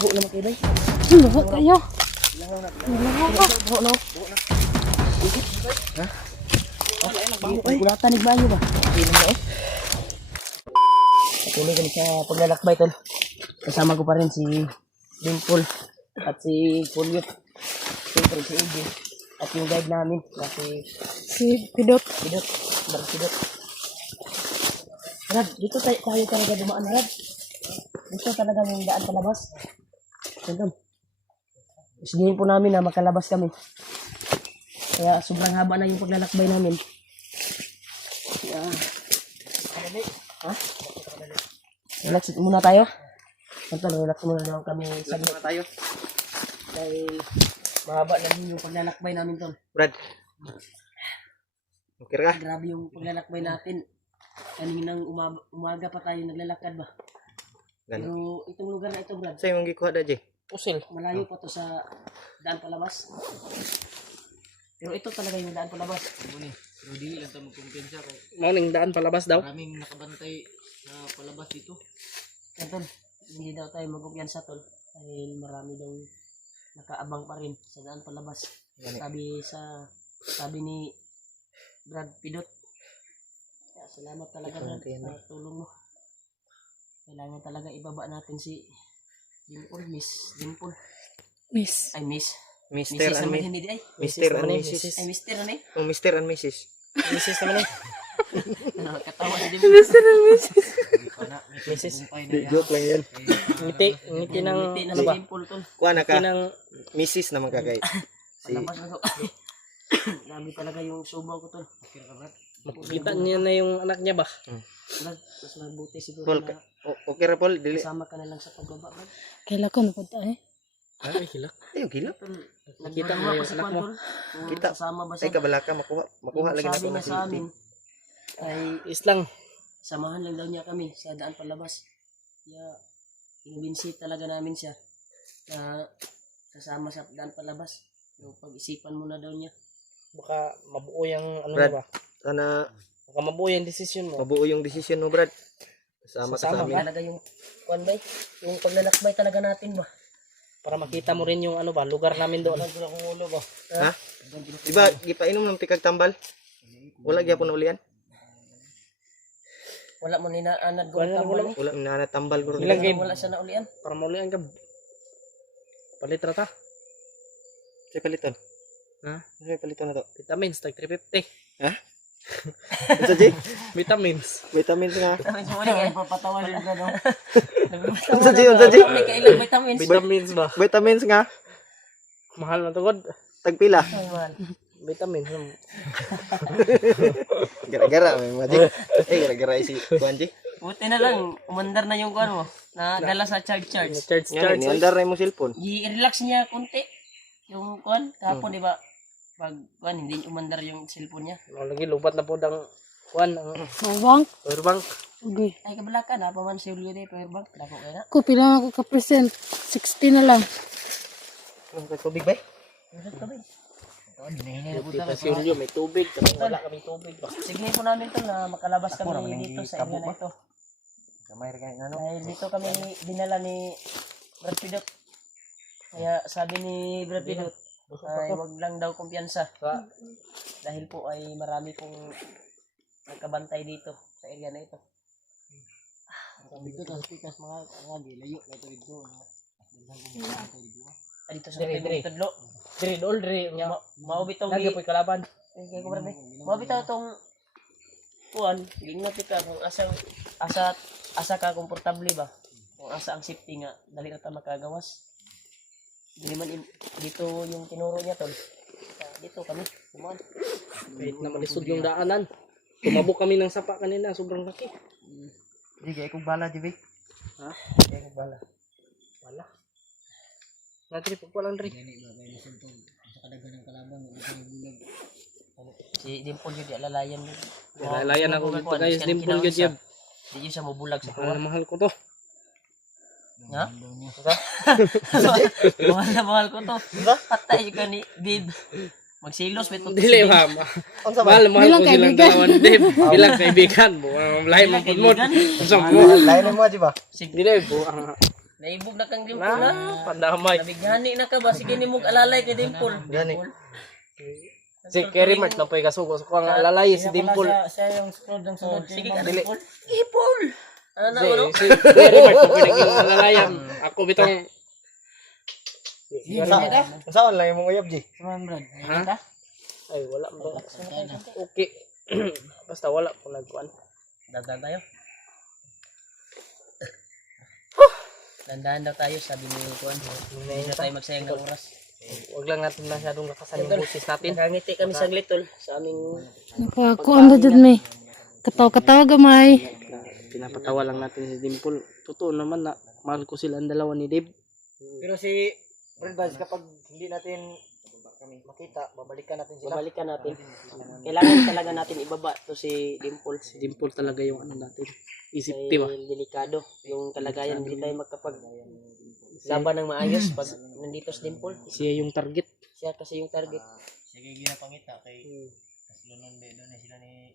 Buho naman kayo day. Buho tayo. Buho no. Ha? Kulatan ni banyo ba? Hindi naman eh. Patuloy kami sa paglalakbay tol. Kasama ko pa rin si Dimple at si Pulyot. Siyempre si Iggy. At yung guide namin na Si Pidot. Pidot. Pidot. Rad, dito tayo talaga dumaan, Rad. Dito talaga yung daan palabas. Tonton. Islihin po namin na makalabas kami. Kaya sobrang haba na yung paglalakbay namin. Kaya, ha? Relax muna tayo. Tonton, relax muna daw kami. Saglit muna tayo. Dahil mahaba na din yung paglalakbay namin, Tol. Brad. Okay ka? Grabe yung paglalakbay natin. Kaninang umaga pa tayo naglalakad ba? Pero itong lugar na ito, Brad. Sa'yo mong gikuha da, Jay. Pusil. Malayo pa to sa daan palabas. Pero ito talaga yung daan palabas. Pero di lang tayo magkumpiyansa kay Maning daan palabas daw. maraming nakabantay sa palabas dito. Tol, hindi daw tayo magkumpiyansa, Tol. Dahil marami daw nakaabang pa rin sa daan palabas. Sabi ni Brad Pidot. Kaya salamat talaga, Brad, sa tulong mo. Kailangan talaga ibaba natin si Dimple, Miss Dimple. Miss. Ay, Miss. Mr. Mrs. and naman Mrs. hindi ay. Mr. and Mrs. Ay, Mr. na eh. Oh, Mr. and Mrs. Mrs. naman eh. Katawa si Dimple. Mrs. Joke lang yan. Ngiti ng Ngiti na ano si ba? Dimple, Tol. Kuha na Ngiti ka. ng Mrs. naman ka, guys. Si Palabas na to. Grabe talaga yung subaw ko, Tol. makikita niya na yung anak niya ba? Brad, mas mabuti siguro Paul, na okay ra, Paul. Dili. kasama ka na lang sa pagbaba, Brad. Kailan ko napunta eh. Ay, hilak. Ay, okay lang. Tol, Nakita mo nagmamaha yung pa si anak Juan, mo. Tol. Kung Kita. sasama ba Ay, siya? kabalaka. Makuha lagi na Sabi ito niya na sa amin ay Islang. samahan lang daw niya kami sa daan palabas. Kaya inubinsi talaga namin siya na kasama sa daan palabas. Pero pag-isipan muna daw niya. Baka mabuo yung ano Brad. niya ba? Sana Baka mabuo yung desisyon mo. mabuo yung desisyon mo, Brad. Kasama ka sa Sasama amin. Talaga yung kuan ba? Yung paglalakbay talaga natin ba? Para makita mo rin yung ano ba, lugar namin doon. Ha? Diba, gipainom ng pikag tambal? Wala gyapon na ulian? Wala mo ninaanad ko Wala, tambal wala. eh. Wala na tambal guro. Ilang game? Wala siya na ulian. Para maulian ka. Palitra ta. Say paliton. Ha? Say paliton na to. Vitamins, tag 350. Ha? Ano Jay? Vitamins. Vitamins nga. Vitamins mo rin eh. Papatawa rin ka no. Ano Jay? Ano Jay? May kailang vitamins. Vitamins ba? Vitamins nga. Mahal na to god. Tagpila. Ay, man. Vitamins. Gara-gara may magic. Gara-gara si Juan Jay. Buti na lang, umandar na yung kuan mo. Nadala sa charge. Charge. Yan, niandar na yung cellphone. I-relax niya konti. Yung kuan, kahapon di ba? Pag kuan, hindi umandar yung cellphone niya. Lagi lubat na po dang kuan ang Mawang? powerbank. Okay. Ay, kabala ka na. Paman si Julio de Powerbank. Dako kayo na. Ko, pila ako ka-present. 60 na lang. Ano ka tubig ba? Masad ka ba? Tita si Julio, may tubig. Kasi wala kami tubig ba? Sige po namin to na makalabas kami dito sa area na ito. Kamay rin ano? Dahil dito kami dinala ni Brad Pidot. Kaya sabi ni Brad Pidot, ay wag lang daw kumpiyansa. Dahil po ay marami pong nagkabantay dito sa area na ito. Dito tas pikas mga layo na ito dito. Dito sa Pedro Tudlo. Diri dol diri nya. Maubitaw Lagi ni po kalaban. kay ko brad. Maubitaw tong kuan, ingat ka kung asa ka komportable ba. Kung asa ang safety nga dali ra ta makagawas. Dili man dito yung tinuro niya tol. Dito kami, kuman. Kahit na malisod yung daanan. Tumabok kami ng sapa kanina, sobrang laki. Di kay kong bala, Jay. Ha? Kay kong bala. Wala. Natri po lang rin. Sa kadaghan ng kalaban, bulag. Si Dimple yun, alalayan yun. Alalayan ako dito guys, Dimple good job. Hindi yun siya mabulag sa Mahal tuwa. na mahal ko to. Ha? Mahal ko to. Patay ka ni Bib. Magsilos, may tutok Dili si Bib. ma'am. Mahal ko Bilang silang kaibigan. dalawan Dib. Bilang kaibigan mo. Lahi Bilang man pud mo. kaibigan. Usap mo. Lain mo, Jay ba? Dili po ang Naibog na kang Dimple Na, na. pandamay. Nabighani na ka ba? Sige ni mong alalay kay Dimple. Gani. Si Kerry Mart na pa'y kasuko. So, kung alalay si Dimple. Siya yung scroll ng sunod. Sige ka Dili. Dimple. Dimple! Ano na ano? Si Kerry Mart na pa'y naging alalayan. Ako bitong... Saan lang imong uyab G? Saman Brad. Ha? Ay, wala mo. Okay. Basta wala po nagkuhan. Dandan tayo. Dandan daw tayo, sabi ni Kuan. Hindi na tayo magsayang ng oras. Huwag lang natin masyadong lakasan yung boses natin. Nakangiti kami saglit tol sa aming Nakakuan na dyan may. Kataw-kataw gamay. Pinapatawa lang natin si Dimple. Totoo naman na mahal ko sila ang dalawa ni Dave. Pero si Brad Baz, kapag hindi natin makita, babalikan natin sila. babalikan natin. Kailangan talaga natin ibaba to si Dimple. Si Dimple talaga yung ano natin. Isip, Ay, di ba? delikado yung kalagayan, hindi tayo magkapag laban ng maayos pag nandito si Dimple. Siya yung target. Siya kasi yung target. Sige ginapangita kay Kaslunon be doon sila ni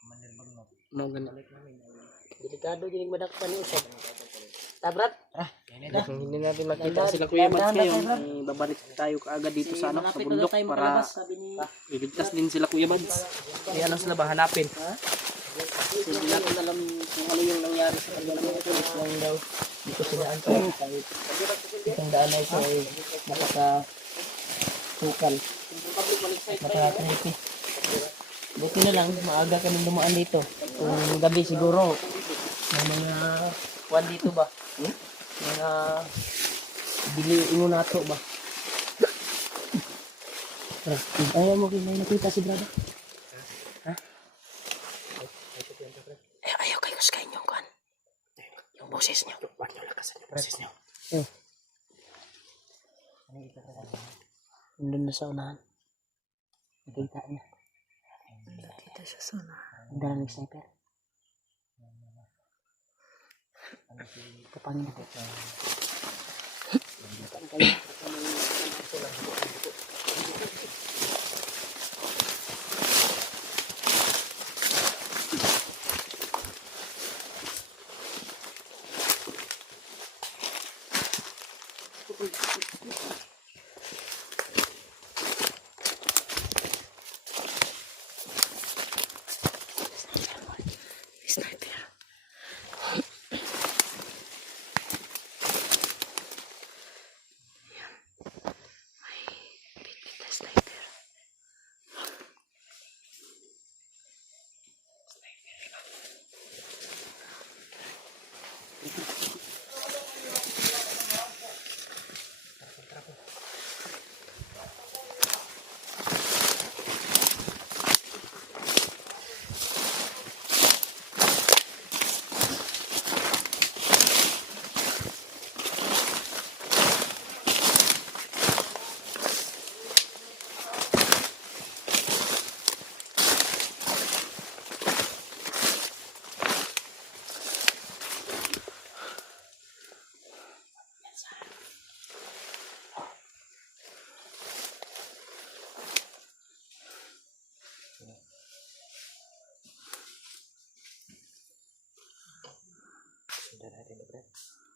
Commander Bagnot. No, ganun. Delikado din madakpan ni usab. Tabrat. Kung hindi natin makita sila Kuya Bats ngayon, babalik tayo kaagad dito sa ano, sa bundok para sabi ni iligtas din sila Kuya Bats. Kaya lang sila ba hanapin? hindi natin alam kung ano yung nangyari sa kanila ng pulis lang daw. Dito sila ang kahit itong daan na ito ay nakasukal. Nakakripi. Buti na lang, maaga kami dumaan dito. Kung gabi siguro, may mga kwan dito ba? Mga bili nato ba? Ayaw mo may nakita si brother? Ayaw kayo sa inyong kwan. Yung boses nyo. Huwag nyo lakasan yung boses nyo. Nandun na sa unahan. Nakita niya. Nakita siya sa una. Ang daming sniper. Kapangin ako. Sniper.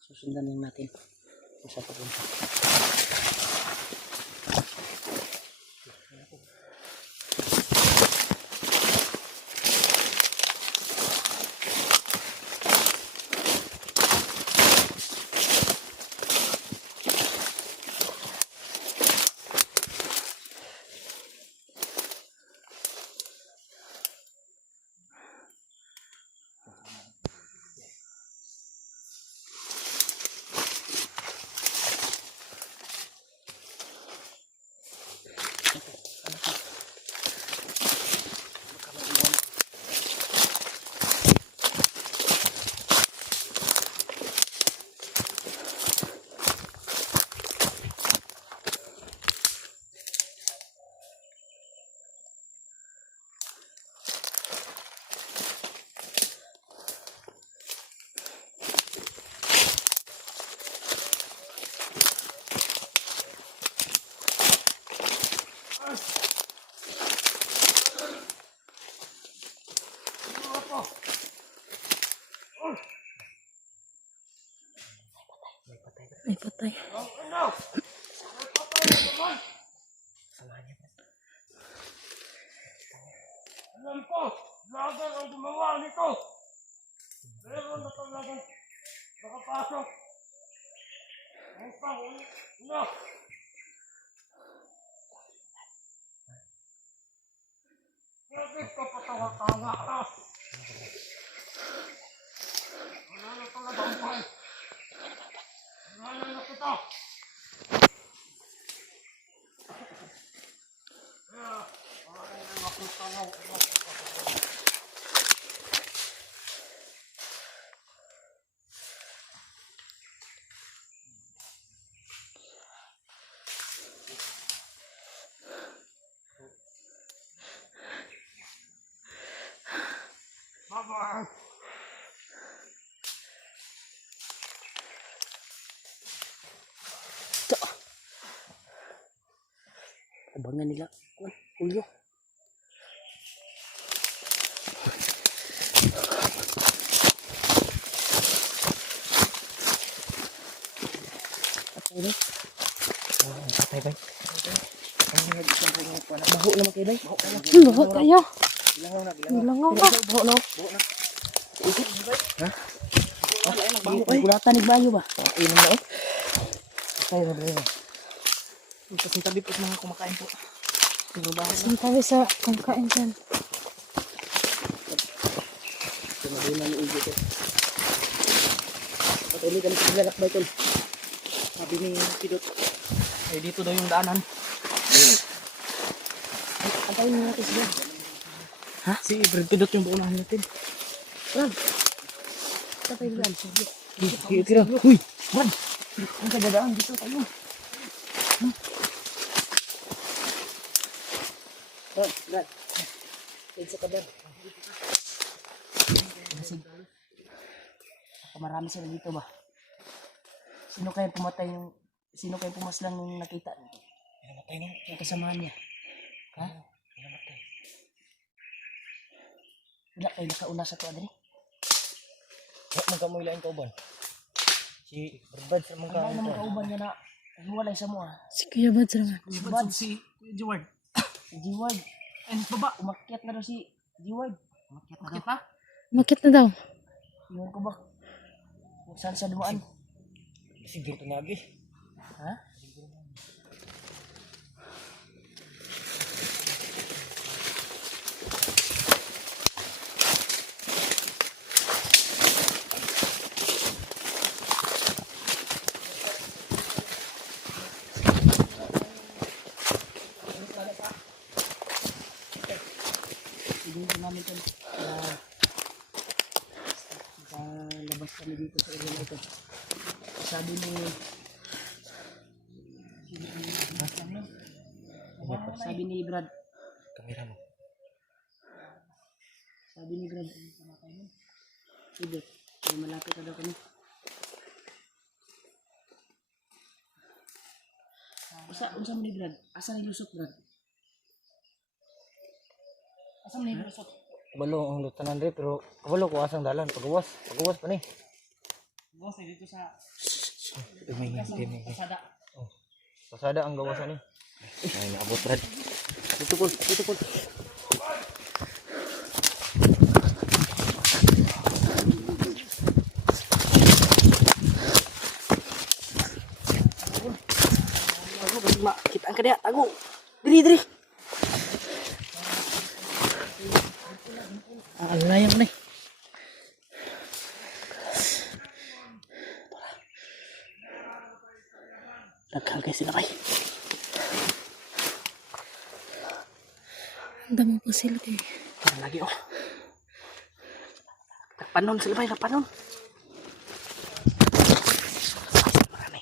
Susundan lang natin kung saan papunta. Ay, patay. Alam ko, lagan ang gumawa nito. Meron na talagang nakapasok. Ang pahuli na. Bakit ka patawa-tawa ka? Wala na talaga ang buhay. Wala na kita. Mama! Abangan nila. Ulo. Patay ba? Patay ba? Baho naman kayo, Day. Baho tayo. Bilangaw na. Baho na. Ha? Gulatan ni Bayo ba? Inom na eh. Patay na ba? Kasi tabi po mga kumakain po. Sintabi sa kumakain dyan. Tumabi na ni Ugo ko. Patuloy ka na sa lalakbay ko. Sabi ni Pidot, ay dito daw yung daanan. Antayin mo natin sila. Ha? Si Brad Pidot yung buunahan natin. Brad. Patay na. Tira. Uy! Brad. Ang kagadaan dito tayo. Brad. Pinsa ka, Brad. Marami sila dito ba? Sino kaya pumatay yung... Sino kaya pumaslang nung nakita? Pinamatay na. Yung kasamahan niya. Ha? Pinamatay. Wala kayo nakauna sa tuwa dali. Magkamulilain ka uban. Si Brad sa mga Ang naman kauban niya na hiwalay sa mo ah. Si Kuya Bads naman. Si Bad, Si Jeward. si G-Ward. And baba. Umakyat na daw si G-Ward. Umakyat na daw. Pa? Makit na daw. Iwan ko ba? Kung saan siya dumaan? siguro tunabi. Ha? Siguro namin ito sa labas kami dito sa area na ito. Sabi ni sabi ni Brad, Kamera mo. sabi ni Brad, sige, may malapit na daw kami. Unsa mo ni Brad? Asa ni lusot, Brad? Asa mo ni lusot? Kabalo ang lutanan rin pero kabalo ko asang dalan. Pagawas pa ni. Boss, dito sa Tumingin. pasada. Pasada ang gawasan ni. Ay naabot Brad. Dito po. Tago, basi makitaan ka diya. Tago. Diri. Layang na eh. Nagkal kayo sila kay. Ang dami po sila kayo. Lagi oh. Nagpanon sila bay, nagpanon. Marami.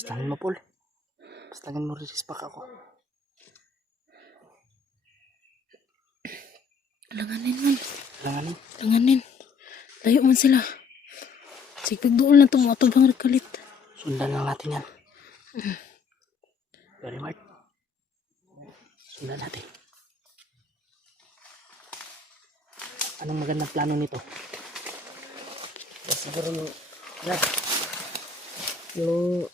Pastangin mo, Paul. Pastangin mo, rispak ako. Langanin man. Langanin. Langanin. Layo man sila. Sige, pagduol na ito mo. Ito bang nagkalit? Sundan lang natin yan. Very Mark. Sundan natin. Anong magandang plano nito? Siguro yung, Brad, yung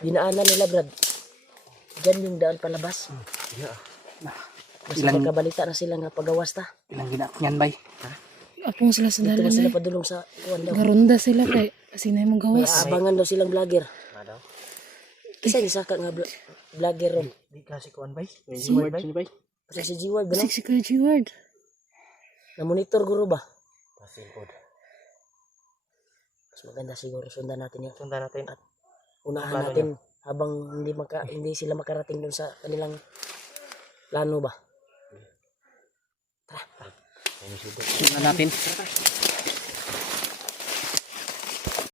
dinaanan nila, Brad. Diyan yung daan palabas. Mas Ilang- magkabalita na sila nga pagawas ta. Ilang ginaak niyan, bay? Apong sila sa Dito dalan na sila eh. padulong sa kuwan daw. Garunda sila kay kasi na yung May gawas. abangan daw silang vlogger. Isa yung saka nga vlogger ron. Di kasi kuan bay. Si Ward, sino, bay? Kasi si G-Ward ba no? Kasi si Kuya G-Ward. Na-monitor guro ba? Mas maganda siguro sundan natin yan. Sundan natin. At unahan natin habang hindi sila makarating dun sa kanilang plano ba? Sundan natin.